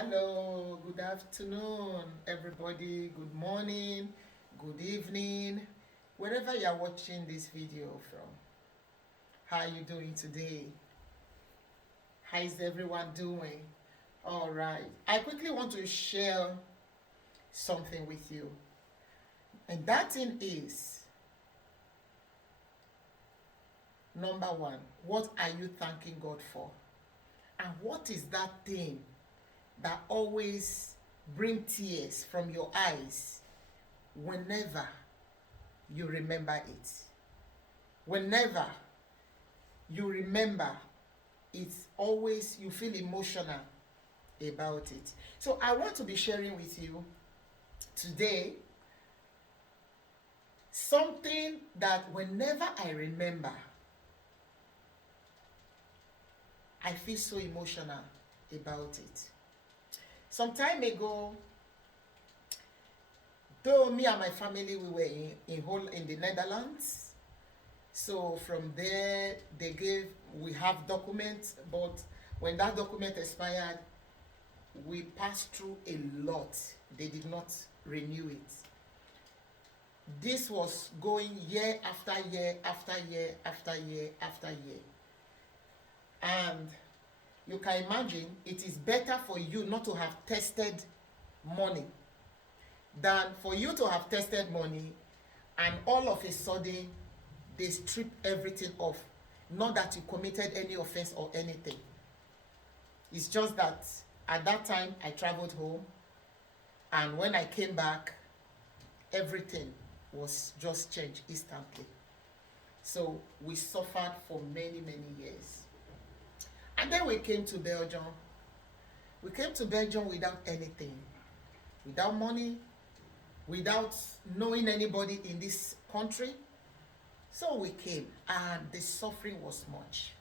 Hello, good afternoon, everybody. Good morning, good evening, wherever you're watching this video from. How are you doing today? How is everyone doing? All right. I quickly want to share something with you. And that thing is, number one, what are you thanking God for? And what is that thing that always bring tears from your eyes whenever you remember it? Whenever you remember, it's always you feel emotional about it. So I want to be sharing with you today something that whenever I remember, I feel so emotional about it. Some time ago, though me and my family we were in the Netherlands, so from there we have documents, but when that document expired, we passed through a lot. They did not renew it. This was going year after year after year after year after year. And you can imagine it is better for you not to have tested money than for you to have tested money and all of a sudden they strip everything off. Not that you committed any offense or anything. It's just that at that time I traveled home, and when I came back, everything was just changed instantly. So we suffered for many, many years. And then we came to Belgium. We came to Belgium without anything, without money, without knowing anybody in this country. So we came, and the suffering was much.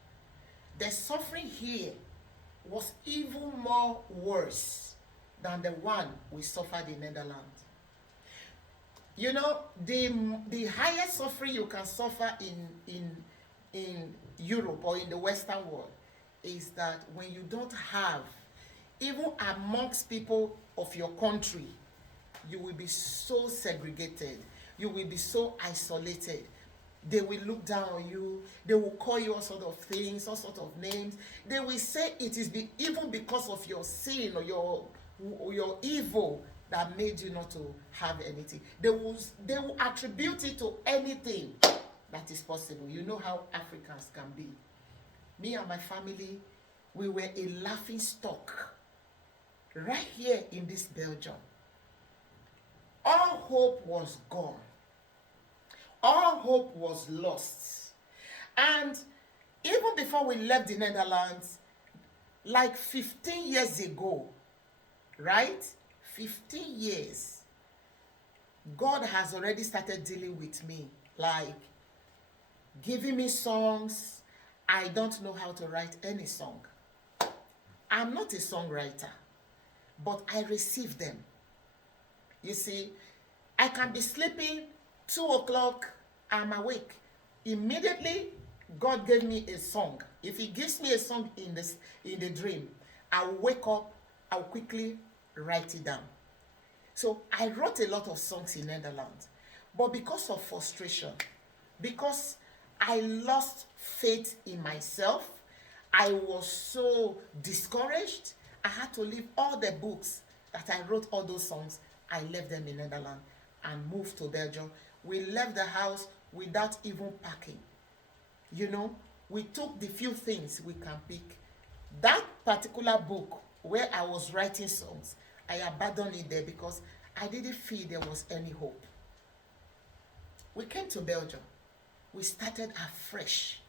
The suffering here was even more worse than the one we suffered in Netherlands. You know, the highest suffering you can suffer in Europe or in the Western world is that when you don't have, even amongst people of your country, you will be so segregated. You will be so isolated. They will look down on you. They will call you all sort of things, all sort of names. They will say it is even because of your sin or your evil that made you not to have anything. They will attribute it to anything that is possible. You know how Africans can be. Me and my family, we were a laughing stock right here in this Belgium. All hope was gone. All hope was lost. And even before we left the Netherlands, like 15 years ago, right? 15 years, God has already started dealing with me, like giving me songs. I don't know how to write any song. I'm not a songwriter, but I receive them. You see, I can be sleeping, 2 o'clock, I'm awake. Immediately, God gave me a song. If he gives me a song in the dream, I'll wake up, I'll quickly write it down. So I wrote a lot of songs in Netherlands. But because of frustration, because I lost faith in myself, I was so discouraged, I had to leave all the books that I wrote all those songs. I left them in Netherlands and moved to Belgium. We left the house without even packing. You know, we took the few things we can pick. That particular book where I was writing songs, I abandoned it there because I didn't feel there was any hope. We came to Belgium. We started afresh.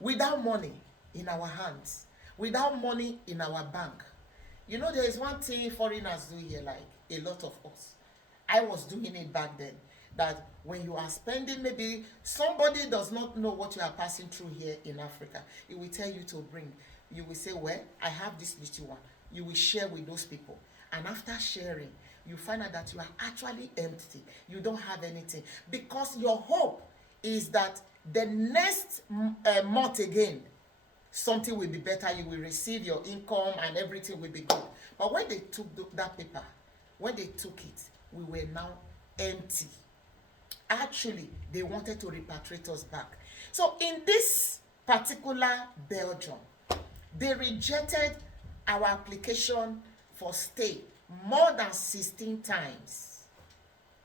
Without money in our hands, without money in our bank. You know, there is one thing foreigners do here, like a lot of us. I was doing it back then. That when you are spending, maybe somebody does not know what you are passing through here in Africa, it will tell you to bring. You will say, well, I have this little one. You will share with those people. And after sharing, you find out that you are actually empty. You don't have anything. Because your hope is that the next month again, something will be better, you will receive your income and everything will be good. But when they took that paper, when they took it, we were now empty. Actually, they wanted to repatriate us back. So in this particular Belgium, they rejected our application for stay more than 16 times.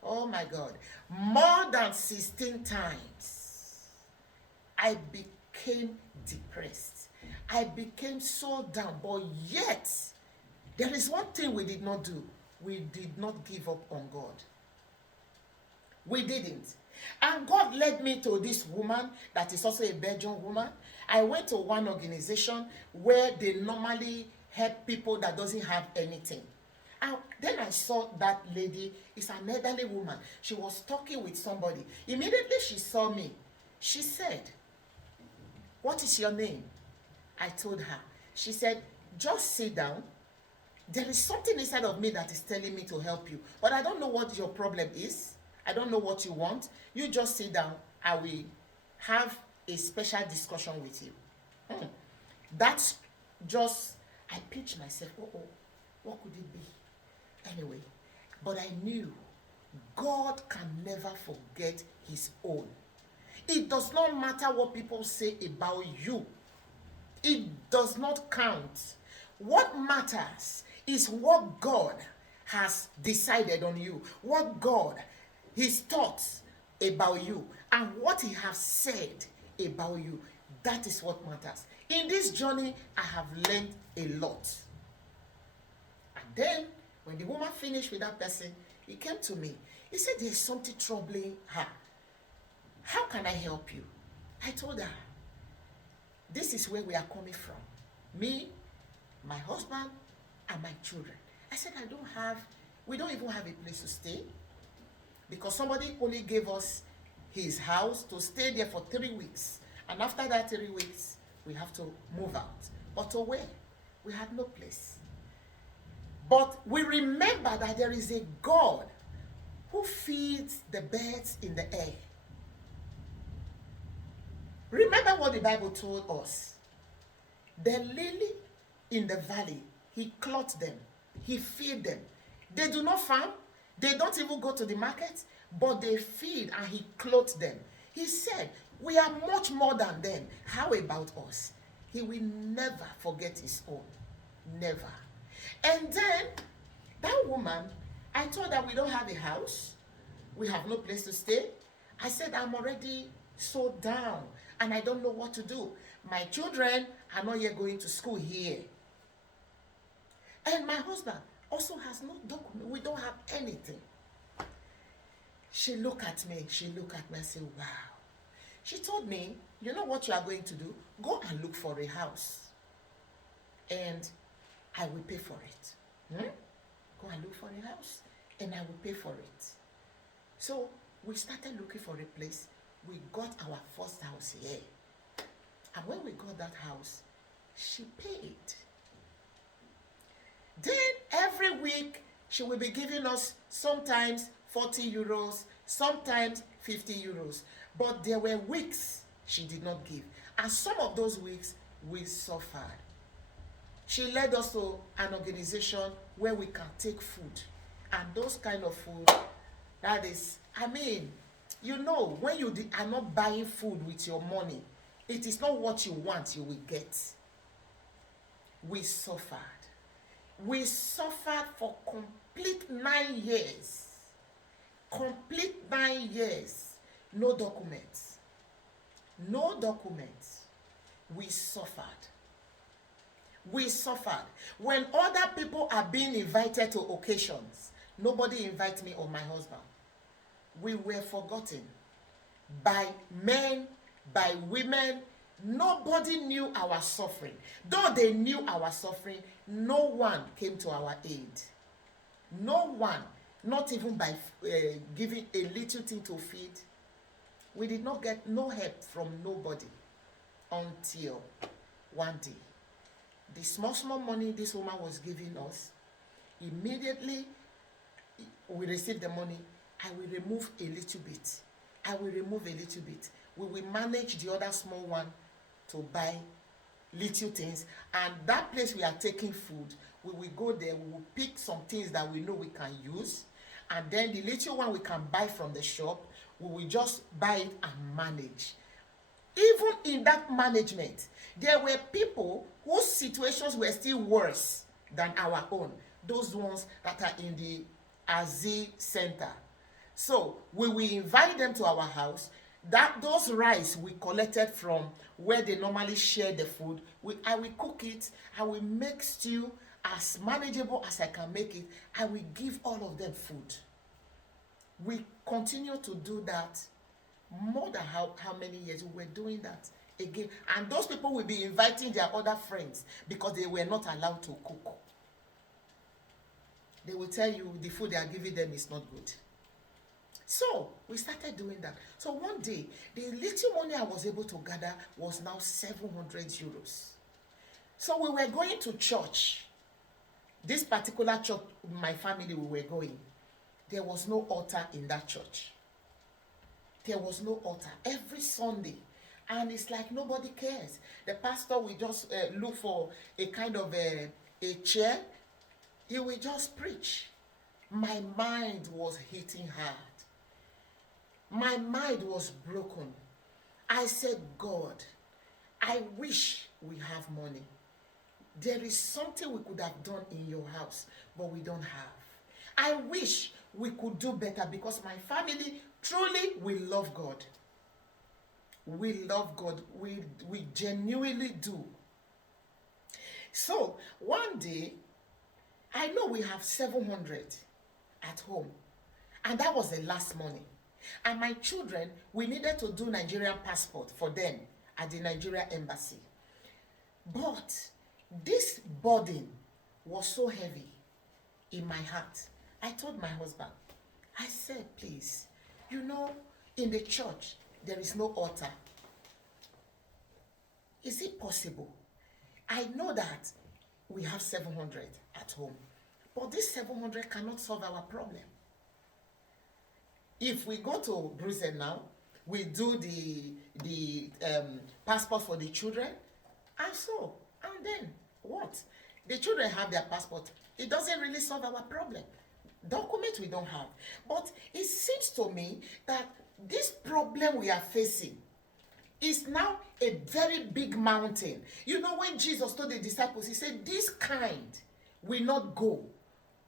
Oh my God, more than 16 times. I became depressed. I became so down. But yet, there is one thing we did not do. We did not give up on God. We didn't. And God led me to this woman that is also a Belgian woman. I went to one organization where they normally help people that doesn't have anything. And then I saw that lady. It's an elderly woman. She was talking with somebody. Immediately she saw me. She said, "What is your name?" I told her. She said, "Just sit down. There is something inside of me that is telling me to help you. But I don't know what your problem is. I don't know what you want. You just sit down. I will have a special discussion with you." That's just, I pitched myself, what could it be? Anyway, but I knew God can never forget his own. It does not matter what people say about you. It does not count. What matters is what God has decided on you, what God, his thoughts about you, and what he has said about you. That is what matters. In this journey, I have learned a lot. And then, when the woman finished with that person, he came to me. He said, "There's something troubling her. How can I help you?" I told her, "This is where we are coming from. Me, my husband, and my children." I said, we don't even have a place to stay, because somebody only gave us his house to stay there for 3 weeks. And after that 3 weeks, we have to move out. But to where? We had no place. But we remember that there is a God who feeds the birds in the air. Remember what the Bible told us. The lily in the valley, he clothed them, he feed them. They do not farm, they don't even go to the market, but they feed and he clothed them. He said, we are much more than them. How about us? He will never forget his own. Never. And then, that woman, I told her we don't have a house. We have no place to stay. I said, I'm already so down and I don't know what to do. My children are not yet going to school here. And my husband also has no document. We don't have anything. She looked at me and said, wow. She told me, you know what you are going to do? Go and look for a house. And I will pay for it. Go and look for a house and I will pay for it. So we started looking for a place. We got our first house here. And when we got that house, she paid. Then every week, she will be giving us sometimes 40 euros, sometimes 50 euros. But there were weeks she did not give. And some of those weeks, we suffered. She led us to an organization where we can take food. And those kind of food, that is, you know, when you are not buying food with your money, it is not what you want you will get. We suffered. We suffered for complete 9 years. Complete 9 years. No documents. No documents. We suffered. We suffered. When other people are being invited to occasions, nobody invites me or my husband. We were forgotten by men, by women. Nobody knew our suffering. Though they knew our suffering, no one came to our aid. No one, not even by giving a little thing to feed. We did not get no help from nobody until one day. The small money this woman was giving us, immediately we received the money. I will remove a little bit. I will remove a little bit. We will manage the other small one to buy little things, and that place we are taking food, we will go there, we will pick some things that we know we can use, and then the little one we can buy from the shop, we will just buy it and manage. Even in that management, there were people whose situations were still worse than our own, those ones that are in the Azi Center. So we will invite them to our house. Those rice we collected from where they normally share the food, I will cook it, I will make stew as manageable as I can make it. I will give all of them food. We continue to do that more than how many years we were doing that again. And those people will be inviting their other friends because they were not allowed to cook. They will tell you the food they are giving them is not good. So we started doing that. So one day, the little money I was able to gather was now 700 euros. So we were going to church. This particular church, my family, we were going. There was no altar in that church. There was no altar every Sunday. And it's like nobody cares. The pastor will just look for a kind of a chair. He will just preach. My mind was hitting hard. My mind was broken. I said, God, I wish we have money. There is something we could have done in your house, but we don't have. I wish we could do better because my family, truly, we love God. We love God. We genuinely do. So, one day, I know we have 700 at home. And that was the last money. And my children, we needed to do Nigerian passport for them at the Nigeria embassy. But this burden was so heavy in my heart. I told my husband, I said, please, you know, in the church, there is no altar. Is it possible? I know that we have 700 at home, but this 700 cannot solve our problem. If we go to Brussels now, we do the passport for the children, and then what? The children have their passport. It doesn't really solve our problem. Documents we don't have. But it seems to me that this problem we are facing is now a very big mountain. You know, when Jesus told the disciples, he said, this kind will not go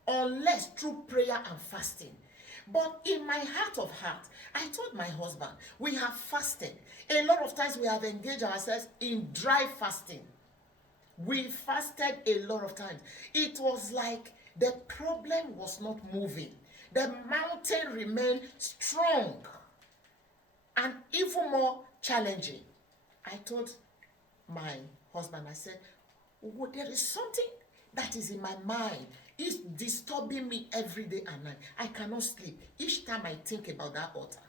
unless through prayer and fasting. But in my heart of heart, I told my husband, we have fasted. A lot of times we have engaged ourselves in dry fasting. We fasted a lot of times. It was like the problem was not moving. The mountain remained strong and even more challenging. I told my husband, I said, oh, there is something that is in my mind. It's disturbing me every day and night. I cannot sleep. Each time I think about that altar,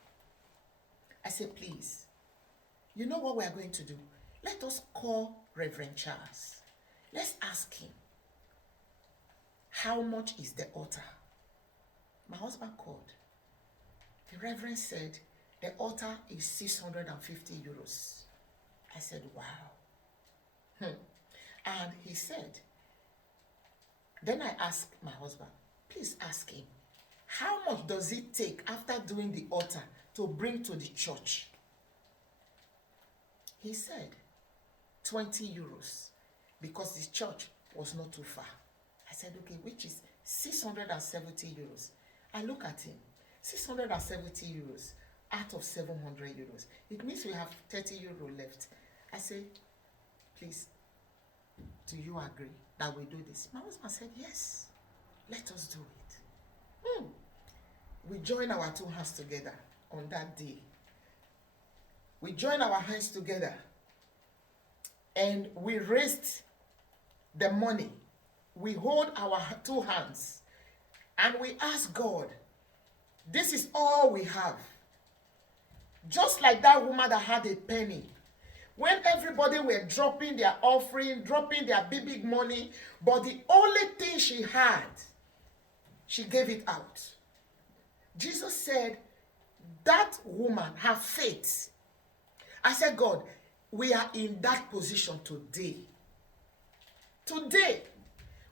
I said, please, you know what we are going to do? Let us call Reverend Charles. Let's ask him, how much is the altar? My husband called. The Reverend said, the altar is 650 euros. I said, wow. And he said, then I asked my husband, please ask him, how much does it take after doing the altar to bring to the church? He said, 20 euros, because the church was not too far. I said, okay, which is 670 euros. I look at him, 670 euros out of 700 euros. It means we have 30 euro left. I said, please, do you agree that we do this? My husband said, yes, let us do it. We joined our two hands together on that day. We joined our hands together and we raised the money. We hold our two hands and we ask God, this is all we have. Just like that woman that had a penny. When everybody were dropping their offering, dropping their big money, but the only thing she had, she gave it out. Jesus said, that woman, her faith. I said, God, we are in that position today. Today,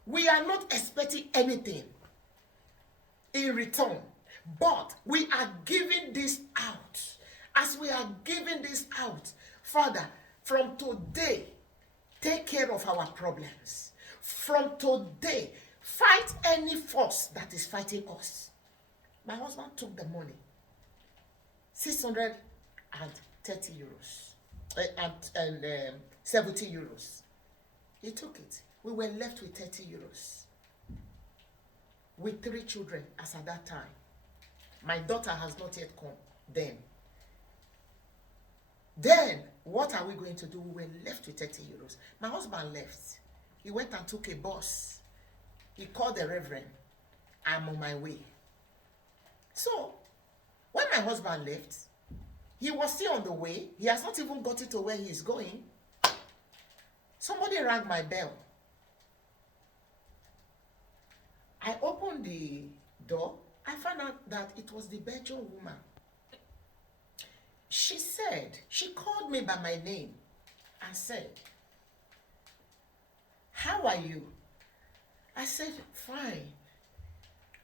we are not expecting anything in return, but we are giving this out. As we are giving this out, Father, from today, take care of our problems. From today, fight any force that is fighting us. My husband took the money, 630 euros, and 70 euros. He took it. We were left with 30 euros. With 3 children as at that time. My daughter has not yet come then. Then, what are we going to do? We were left with 30 euros. My husband left. He went and took a bus. He called the reverend. I'm on my way. So, when my husband left, he was still on the way. He has not even gotten to where he is going. Somebody rang my bell. I opened the door. I found out that it was the Belgian woman. She said, she called me by my name and said, "How are you?" I said, "Fine."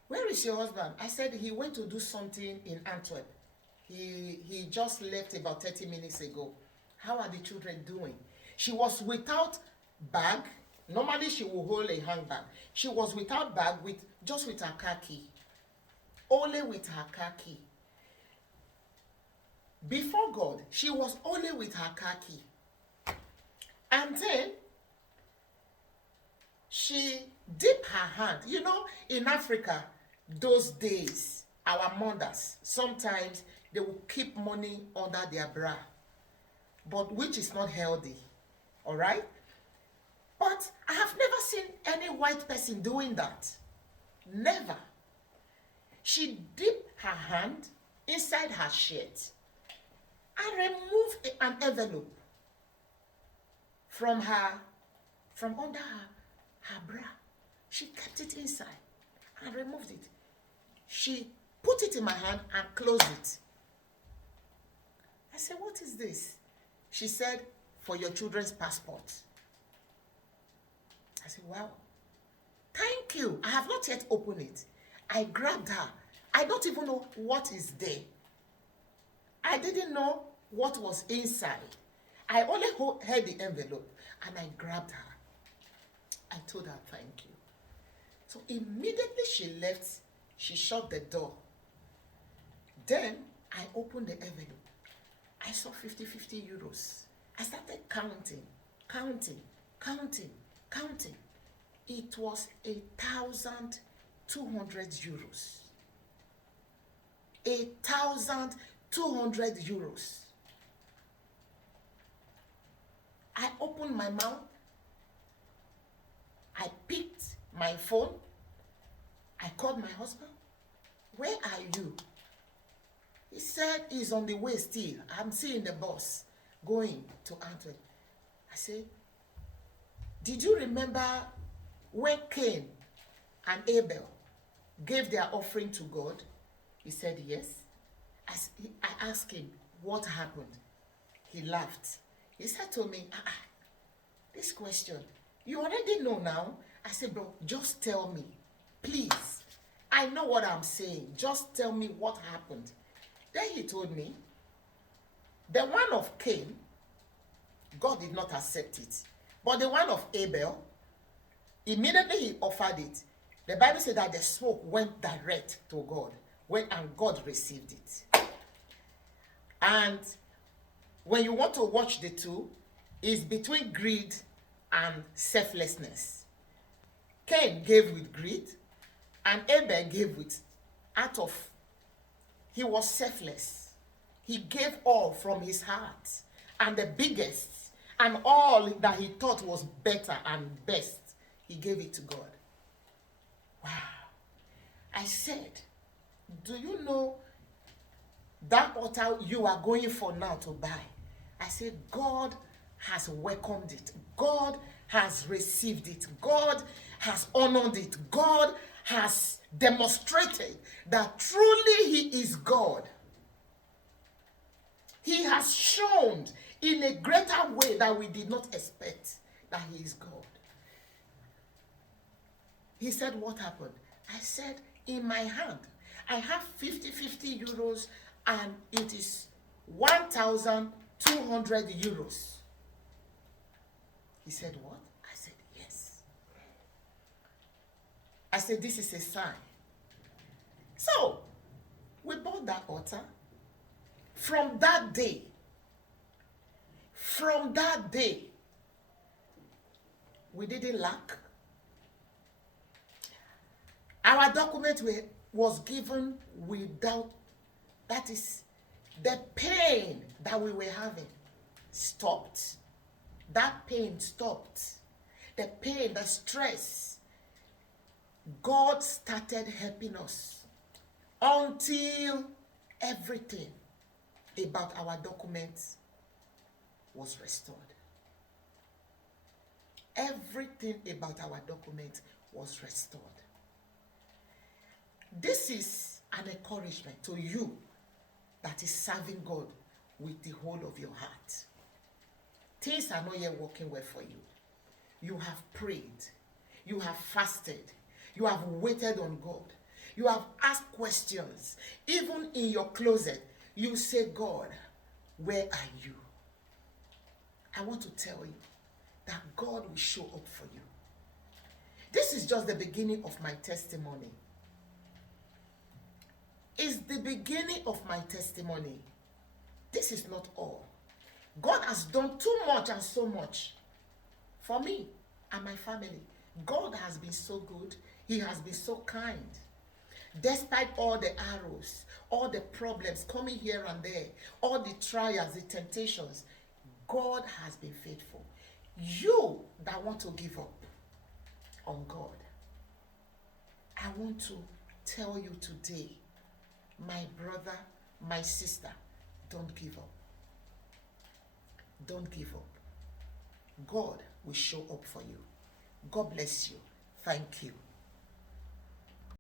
"Where is your husband?" I said, "He went to do something in Antwerp. He just left about 30 minutes ago." "How are the children doing?" She was without bag. Normally she will hold a handbag. She was without bag, just with her car key. Only with her car key. Before God, she was only with her car key. And then she dipped her hand. You know, in Africa, those days, our mothers, sometimes they will keep money under their bra, but which is not healthy. All right? But I have never seen any white person doing that. Never. She dipped her hand inside her shirt and removed an envelope from under her bra. She kept it inside and removed it. She put it in my hand and closed it. I said, "What is this?" She said, "For your children's passport." I said, "Wow, thank you. I have not yet opened it." I grabbed her. I don't even know what is there. I didn't know what was inside. I only held the envelope and I grabbed her. I told her, "Thank you." So immediately she left, she shut the door. Then I opened the envelope. I saw 50 euros. I started counting. It was 1,200 euros. 1,200 euros. I opened my mouth. I picked my phone. I called my husband. "Where are you?" He said he's on the way still. "I'm seeing the bus going to Antwerp." I said, "Did you remember when Cain and Abel gave their offering to God?" He said, "Yes." I asked him, "What happened?" He laughed. He said to me, "This question, you already know now." I said, "Bro, just tell me, please. I know what I'm saying. Just tell me what happened." Then he told me, the one of Cain, God did not accept it. But the one of Abel, immediately he offered it. The Bible said that the smoke went direct to God, and God received it. And when you want to watch the two, it's between greed and selflessness. Cain gave with greed, and Abel gave with he was selfless. He gave all from his heart, and the biggest, and all that he thought was better and best, he gave it to God. Wow. I said, "Do you know that altar you are going for now to buy?" I said, "God has welcomed it. God has received it. God has honored it. God has demonstrated that truly he is God. He has shown in a greater way that we did not expect that he is God. He said, what happened? I said, in my hand, I have 50 euros and it is 1,200 euros. He said, what? I said, yes. I said, this is a sign. So, we bought that altar. From that day, we didn't lack. Our document was given without, that is, the pain that we were having stopped. That pain stopped. The pain, the stress. God started helping us until everything about our documents was restored. Everything about our documents was restored. This is an encouragement to you that is serving God with the whole of your heart. Things are not yet working well for you. You have prayed. You have fasted. You have waited on God. You have asked questions. Even in your closet, you say, God, where are you? I want to tell you that God will show up for you. This is just the beginning of my testimony. It's the beginning of my testimony. This is not all. God has done too much and so much for me and my family. God has been so good. He has been so kind. Despite all the arrows, all the problems coming here and there, all the trials, the temptations, God has been faithful. You that want to give up on God, I want to tell you today, my brother, my sister, don't give up. Don't give up. God will show up for you. God bless you. Thank you.